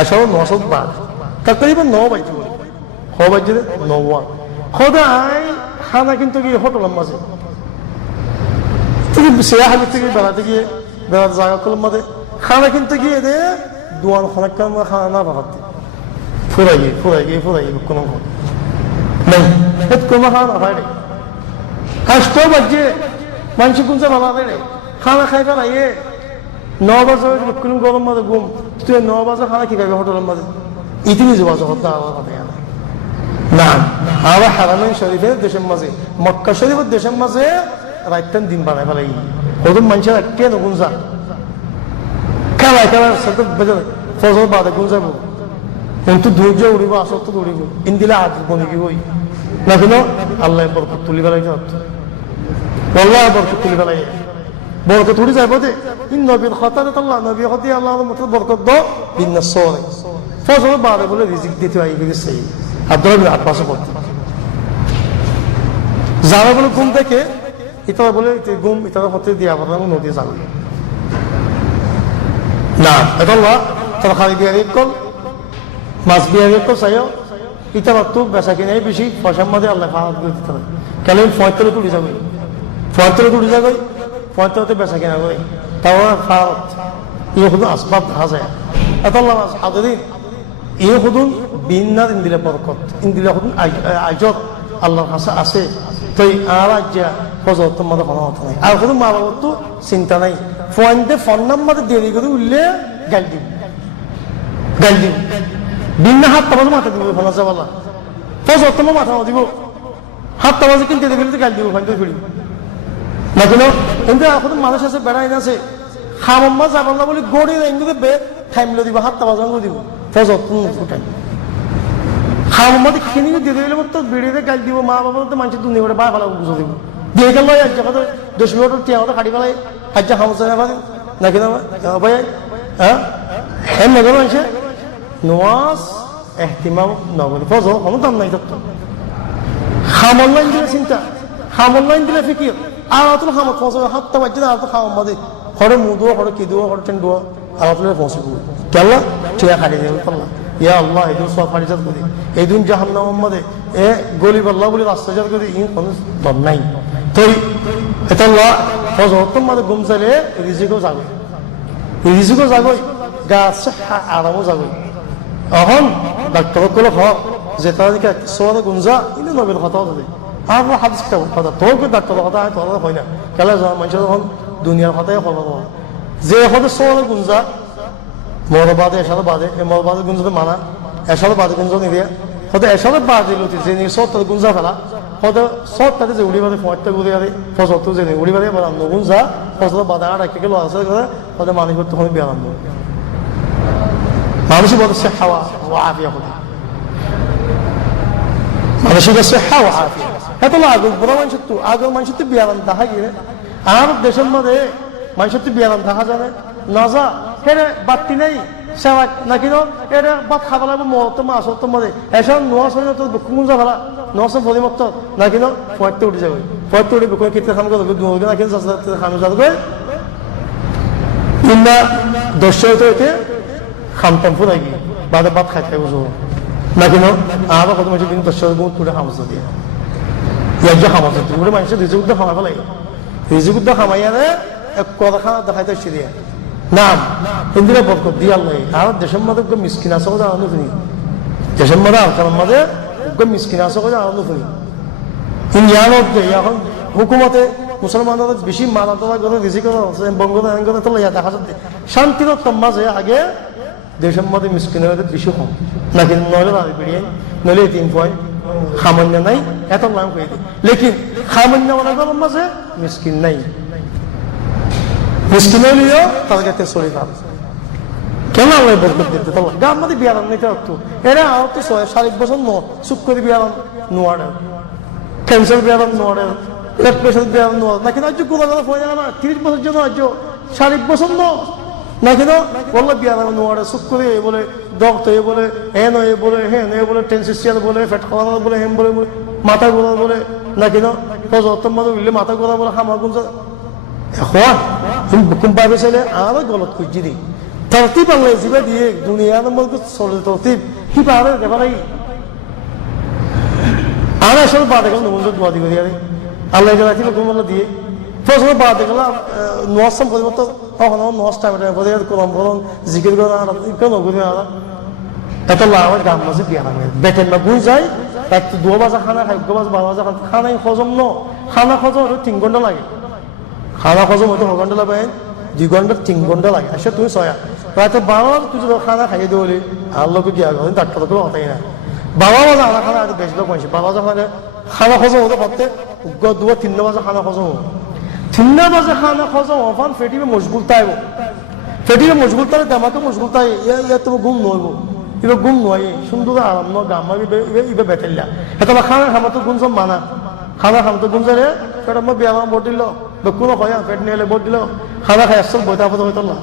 এসব 900 বার তকরিবান 9 বাজে বলে হ বাজে 9 খোদাই খানা কিন্তু গিয়ে হোটেলের মাঝে থেকে সেয়া হাবিব থেকে বেড়াতে গিয়ে বেড়ার জায়গা করলাম মাঝে খানা কিন্তু গিয়ে দে দোয়ান খানা খানা না ভাবাতে ফুরাই গিয়ে কোনো নেই কোনো খাওয়া না হয় রে কাষ্ট বাজে মানুষ গুনছে ভাবা রে খানা খাই ফেলাইয়ে 9 বাজে কোনো গরম মাঝে ঘুম তুই 9 বাজে খানা কি খাইবে হোটেলের মাঝে ইতিনি যোগাযোগ হতে না আবার হারামাইন শরীফের দেশের মাঝে মক্কা শরীফের দেশের মাঝে রাইতান দিন বানায় ফেলাই ওদের মানুষের কে গুনজা খেলায় সাথে ফজর বাদে গুনজাবো কিন্তু ধৈর্য উড়িব আসক্ত উড়িব ইন্দিলে আজ বনে কি বই না কেন আল্লাহ বরকত তুলি বেলাই আল্লাহ বরকত তুলি বেলাই বরকত উড়ি যাইব যে ইন নবীর হতাতে আল্লাহ নবী হতে আল্লাহ মত বরকত দ বিন্না সরে ফজর বাদে বলে রিজিক দিতে আইবে গেছে আব্দুল্লাহ আব্বাসও বলতে যারা বলে ঘুম থেকে ইতারা বলে ঘুম ইতারা হতে দিয়ে আবার নদী যাবে না এটা তারা খালি দিয়ে কল মাছ বিয়ে কল চাইও ইতারা তো বেচা কিনে বেশি পয়সার মধ্যে আল্লাহ ফাহাদ করে দিতে হবে কেন ফয়তলে তুলি যাবে ফয়তলতে বেচা কিনা করে তাও ফাহাদ ইয়ে শুধু আসবাব দেখা যায় এত আল্লাহ আদদিন ইয়ে শুধু বিন্নার ইন্দিলে বরকত ইন্দিলে শুধু আজত আল্লাহর কাছে আছে তো আর আজ্ঞা ফজর তোমাদের কোনো কথা নাই আর শুধু মা বাবার তো চিন্তা নাই ফোন নাম্বার দেরি করে উঠলে গাল দিব বিন্না 7টা বাজে মাথা দিব ফোন আছে বলা ফজর তোমার মাথা দিব 7টা বাজে কিনতে দেবে গাল দিব ফোন করে ফিরি না কেন কিন্তু এখন মানুষ আছে বেড়াই আছে খামাম্মা যাবার না বলে গড়ি রেঞ্জে বে টাইমলো দিব 7টা বাজে দিব ফজর তুমি টাইম খামাম্মাতে কিনে দিয়ে দিলে তো বেড়ে গাল দিব মা বাবা তো মানুষের দুনিয়া করে বা ভালো বুঝে দিব দিয়ে গেল আজ কথা 10 মিনিট টিয়াটা কাটি ফেলাই আজ খামসা না পারে না কেন ভাই হ্যাঁ হ্যাঁ না মানুষে নওয়াজ এহতিমাম নগরী ফজর কোনো দাম নাই তো খামল্লাইন দিলে চিন্তা খামল্লাইন দিলে ফিকির আর তো খামত ফজর 7টা বাজে আর তো খাওয়া মাদে হরে মুদো হরে কিদো হরে টেন্ডো আর তো পৌঁছবো কেন টিয়া খালি দেব আল্লাহ ইয়া আল্লাহ এদিন সব ফারিজাত করি এদিন জাহান্নামের মধ্যে এ গলিব আল্লাহ বলে রাস্তাজাত করে ইন কোনো দম নাই তাই এটা আল্লাহ ফজর তোমার ঘুম চাইলে রিজিকও যাবে গাছ আরামও যাবে এখন ডাক্তার কলে হক যে তাদেরকে সোয়াদে গুঞ্জা ইনি নবীর কথা হবে আর হাদিস কথা তোর ডাক্তার কথা হয় তোর হয় না কেলা যাওয়া মানুষের যখন দুনিয়ার কথাই খবর যে হতে সোয়াদে গুঞ্জা মর বাদে এসালে বাদে মর বাদে গুঞ্জতে মানা এসালে বাদে গুঞ্জ নিদিয়া হতে এসালে বাদে লুটি যে নিয়ে সব তাদের গুঞ্জা ফেলা হতে সব তাদের যে উড়ি বাদে ফয়টা গুড়ি আরে ফসল যে উড়ি বাদে গুঞ্জা ফসল বাদে আর একটা কিলো আছে হতে মানুষ তখন বিয়ে আনন্দ মানুষই বলে সে হাওয়া আফিয়া হতে মানুষের কাছে হাওয়া আফিয়া এত আগুন বড় মানুষের তো আগের মানুষের তো বিয়ারান দেখা গিয়ে আর দেশের মধ্যে মানুষের তো বিয়ারান দেখা যাবে না যা হেরে বাতি নেই সেবা না কিনো এটা বাদ খাবার লাগবে মহত্ব মাছ হতো মধ্যে এসব নোয়া শরীর তো কোন যা ভালা নশো পরিমক্ত না কিনো ফয়তে উঠে যাবে ফয়তে উঠে বেকুয়ে কিতে খাম করে দুর্গে না কিনো খামে যাবে ইন্না দর্শক হইতে খামতাম ফুরাই গিয়ে বাদে বাদ খাইতে বুঝবো না কিনো আবার কত মানুষের কিন্তু দর্শক গুণ তুলে খামসা দিয়ে ইয়াজ্ঞা খামাস তুলে মানুষের রিজুগুদ্ধ খামাই ফেলাই রিজুগুদ্ধ খামাইয়ারে এক কথা খানা দেখাইতে সিরিয়া নাম হিন্দিরা বরকত দিয়ে আল্লাহ আর দেশের মধ্যে মিসকিন আছে কথা আনন্দ শুনি দেশের মধ্যে আলকার মধ্যে মিসকিন আছে কথা আনন্দ শুনি ইন্ডিয়ানত এখন হুকুমতে মুসলমানদের বেশি মানাতলা করে রিজি করা হচ্ছে বঙ্গবন্ধু তো দেখা যাচ্ছে শান্তির মাঝে আগে দেশের মধ্যে মিসকিনের বেশি কম নাকি নইলে বেরিয়ে নইলে 3 পয়েন্ট সামান্য নাই এত নাম করে দিই লেকিন সামান্য মানে মাঝে মিসকিন নাই মিসকিন হইলেও তার কাছে চলে যাবে কেন আল্লাহ বরকত দিতে তোমার গান মধ্যে বিয়ারান নিতে হতো এরা আর তো 60 বছর চুপ করে বিয়ারান নোয়ারে ক্যান্সার বিয়ারান নোয়ারে ব্লাড প্রেশার বিয়ারান নোয়ারে নাকি আজ গোলা গলা হয়ে যাবে না 30 বছর জন্য আজ 60 বছর নাকি না বললো বিয়ারান নোয়ারে চুপ করে বলে ডক্টর বলে হেন বলে হেন বলে টেনসিসিয়াল বলে ফ্যাট খাওয়ানো বলে হেম বলে মাথা গোলা বলে নাকি না ফজর মাঝে উঠলে মাথা গোলা বলে হামা গুঞ্জা এখন কোম্পানি ছেলে আরো গলত খুঁজি দিই তরতিব আল্লাহ জিবা দিয়ে দুনিয়ার মধ্যে চলে তরতিব কি পারে দেখালাই আর আসলে বাদে গেল নমুন দোয়া দিবে দিয়ে আল্লাহ রাখি হুকুম আল্লাহ দিয়ে প্রথমে বাদে গেল নোয়াসাম পরিবর্তন তখন নোয়াস টাইমে পরে কোরআন বলন জিকির করা আর কেন নগুনি আর এত লাভার গাম মাঝে বিয়া হবে বেটেন না বুঝ যায় এক তো 2 বাজে খানা খাই 2 বাজে 12 বাজে খানাই হজম ন খানা হজম হতে 3 ঘন্টা লাগে খানা হজম হতে 6 ঘন্টা লাগে 2 ঘন্টা 3 ঘন্টা লাগে আসলে তুমি সয়া রাতে 12 তুই যদি খানা খাইয়ে দিবলি আর লোকে গিয়া গেল ডাক্তার তো হতাই না 12 বাজে আনা খানা আর বেশি লোক হয়েছে 12 বাজে খানা হজম হতে করতে 2-3 বাজে খানা হজম 3 বাজে খানা হজম হওয়ার ফেটিবে মশগুল তাইব ফেটিবে মশগুল তাই দামাকে মশগুল তাই ইয়া তুমি ঘুম নইব এবার গুম নয় সুন্দর আরাম ন গাম ইবে বেতেল্লা এটা খানা খামাতো গুণ সব মানা খানা খামতো গুণ যারে পেট আমার বিয়া বোট দিল কোনো হয় পেট নিয়ে বোট দিল খানা খাই আসল বইতা পথে হইতল্লা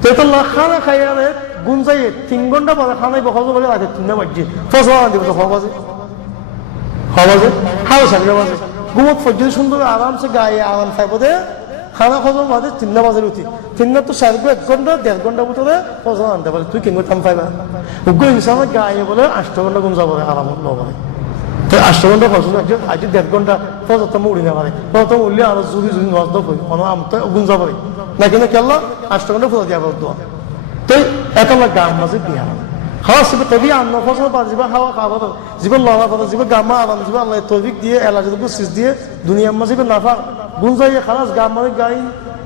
তো এতল্লা খানা খাই আরে গুণ যাই 3 ঘন্টা পরে খানাই বসে বলে রাখে 3 বাজছে ফসল দিব তো হবাজে হাও সাকরে বাজে গুমত ফজল সুন্দর আরামসে গায়ে আরাম থাকবো দে খানা খজম বাদে 3 বাজে উঠি 3 তো 1 ঘন্টা 1.5 ঘন্টা ভিতরে ফসল আনতে পারে তুই কেন থাম পাইবা উগ্র ইনসানের গায়ে বলে 8 ঘন্টা গুণ যাবো আরাম লবলে তো 8 ঘন্টা ফসল আজ 1.5 ঘন্টা ফসল তো উড়ি না পারে প্রথম উঠলে আরো জুড়ি নজদ করি আম তো গুণ যাবো না কিন্তু কেলা 8 ঘন্টা ফসল দিয়া দোয়া তো এত গাম মাঝে বিয়া হাওয়া সিবে তবে আন্ন ফসল পারে যাবে হাওয়া খাওয়া পারে জীবন লড়া পারে জীবন গামা আরাম জীবন আল্লাহ তৌফিক দিয়ে এলাজ সিজ দিয়ে দুনিয়ার মাঝে নাফা গুণ যাইয়ে খালাস গাম মানে গাই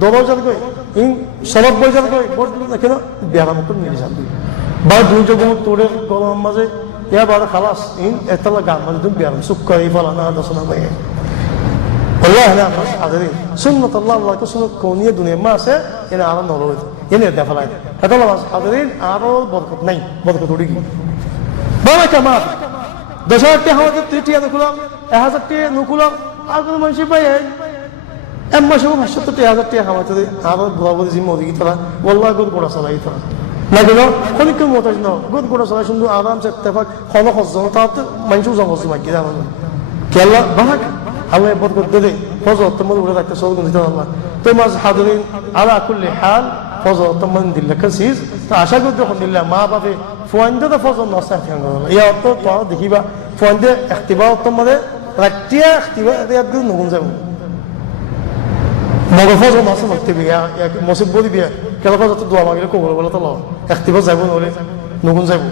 দলও যাবে কই ইন সরব বই যাবে কই বোর্ড না কেন বিয়ারাম করে নিয়ে যাবে বা দুই জগম তোড়ে গরম মাঝে ইয়া বারে খালাস ইন এতলা গাম মানে তুমি বিয়ারাম সুখ করে ফলা না দশনা ভাই والله انا حاضرين سنه الله الله كسنه كونيه دنيا ما سه انا على نور এনে দেখালাই এটা হলো হাজারিন আরো বরকত নাই বরকত উড়ি গিয়ে বলা কামাত 10,000 টাকা আমাদের 3 টাকা নুকুলাম 1000 টাকা নুকুলাম আর কোনো মানুষ পাই এম মাসে 500 টাকা আমাদের আরো বরাবর জিম্মা দিই তারা والله গুড গোড়া চালাই তারা না গেল কোন মতাজ না গুড গোড়া চালাই সুন্দর আরামসে ইত্তেফাক হলো খজম তাতে মানুষ জমজম মাগি দাও কেলা বাহাক আল্লাহ বরকত দেবে ফজর তোমার উপরে রাখতে সব গুণ দিতে আল্লাহ তোমার হাজারিন আলা কুল্লি হাল ফজর তোমার দিল্লা কাসিস তো আশা করি যখন দিল্লা মা বাপে ফোয়াইন্দে তো ফজর নষ্ট থাকবে ইয়া অর্থ তো দেখিবা ফোয়াইন্দে ইখতিবা তোমাদের রাতিয়া ইখতিবা একদম নগুন যাব মগর ফজর নষ্ট করতে বিয়া মসজিদ বলি বিয়া কেলা ফজর তো দোয়া মাগিলে কবুল বলে তো লও ইখতিবা যাব নলে নগুন যাব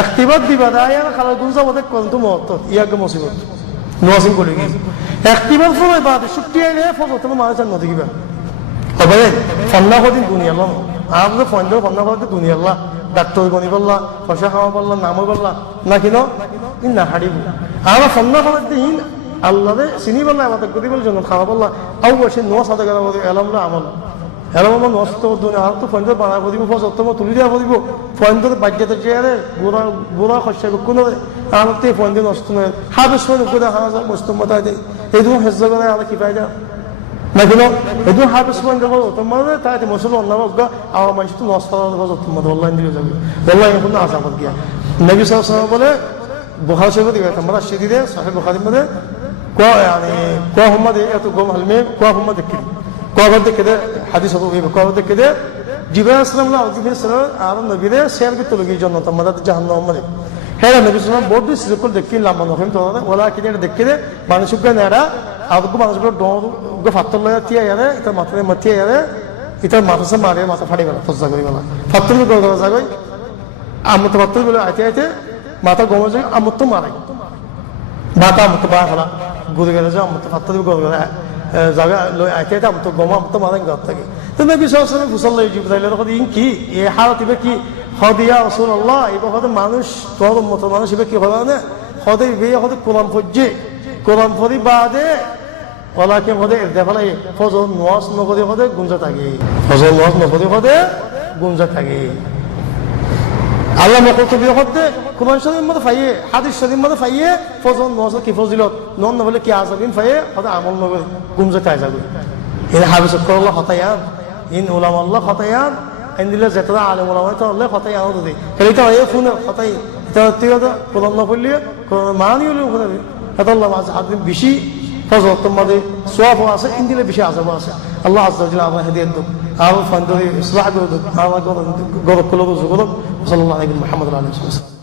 ইখতিবা দিবা দায় আর খালা গুণ যাব তে কোন তো মত ইয়াকে মুসিবত নোয়াসিং করে গিয়ে ইখতিবার সময় বাদে ছুটি আইলে ফজর তোমার মানুষ নদী কিবা তবে ফন্না কদিন দুনিয়া আল্লাহ আর তো ফন্না করতে দুনিয়া আল্লাহ ডাক্তার বনি বললা পয়সা খাওয়া বললা নামও বললা না কিন ইন না হারিব আর ফন্না করতে ইন আল্লাহ চিনি বললা আমাদের গতি বল জন্য খাওয়া বললা আউ বসে নোয়া সাদা গেল এলামলা আমল এলাম নষ্ট দুনিয়া আর তো ফন্ডে বানাবো দিব ফজর তোমার তুলি দেওয়া দিব ফন্ডে বাজ্যতে চেয়ারে গোড়া খসে কোনো আর তো ফন্ডে নষ্ট নয় হাবেশ করে হাজার মুস্তম্মত আছে এই দু হেজ্জা করে আর কি পাই যা না কেন এদু হাফিজ পয়েন্ট দেবো তোমাদের তাই মুসলমান না হোক আমার মানুষ তো নষ্ট হওয়ার তোমাদের অনলাইন দিলে যাবে অনলাইন এখন আসামত গিয়া নবী সাল্লাল্লাহু বলে বুখারী শরীফে দিবে তোমরা সিদিরে সহিহ বুখারীর মধ্যে কোয়া হুম্মাদে এত গম হালমে কোয়া হুম্মা দেখি কোয়া দেখে দে হাদিস হবে কোয়া দেখে দে জিবরাইল সাল্লাল্লাহু আলাইহি ওয়াসাল্লাম আর নবীরে শেয়ার করতে লগি জন্য তোমাদের জাহান্নাম মরে হ্যাঁ নবী সাল্লাল্লাহু বড় সিজকল দেখি লাম্বা নহিম তো ওলা কিনে দেখে দে মানুষকে নেড়া আদগো মানুষগুলো ডো ফাত্তর লয়া তিয়া ইয়ারে এটা মাথায় মাথিয়া ইয়ারে এটা মাথা মারে মাথা ফাড়ি গেল ফজা করি গেল ফাত্তর করে গেল যাগই আমত ফাত্তর গুলো আইতে আইতে মাথা গমে যায় আমত মারাই মাথা আমত বা ফেলা ঘুরে গেলে যে আমত ফাত্তর করে গেল জায়গা লই আইতে আইতে আমত গম আমত মারাই ঘর থেকে তো নবী সাল্লাল্লাহু আলাইহি ফুসল লই জিবরাইল এর কথা ইন কি এ হালত ইবে কি হদিয়া রাসূলুল্লাহ ইবে কথা মানুষ তোর মত মানুষ ইবে কি হলো না হদে ইবে হদে কোরআন ফজ্জে কোরআন ফরি বাদে ওলাকে হদে দেখালে ফজর নোয়াজ নগদে হদে গুঞ্জা থাকে ফজর নোয়াজ নগদে হদে গুঞ্জা থাকে আল্লাহ মকতবি হদে কোরআন শরীফের মধ্যে ফাইয়ে হাদিস শরীফের মধ্যে ফাইয়ে ফজর নোয়াজ কি ফজিলত নন নবলে কি আযাবিন ফাইয়ে হদে আমল নগদে গুঞ্জা তাই যাবে ইন হাফিজ আল্লাহ খতায়ান ইন উলামা আল্লাহ খতায়ান ইনদিলা যেতরা আলেম উলামা তো আল্লাহ খতায়ান হদে এটা এই ফোন খতাই এটা তিওদা কোরআন না পড়লে কোরআন মানি হলো হবে এটা আল্লাহ মাঝে হাদিস বেশি ফজর তোমাদের সোয়াব আছে ইনদিলে বেশি আযাব আছে আল্লাহ আযজা ওয়া জাল্লা আমাদের হেদায়েত দাও আর ফান্দরি ইসলাহ গরক কলো গরক সাল্লাল্লাহু আলাইহি ওয়া সাল্লাম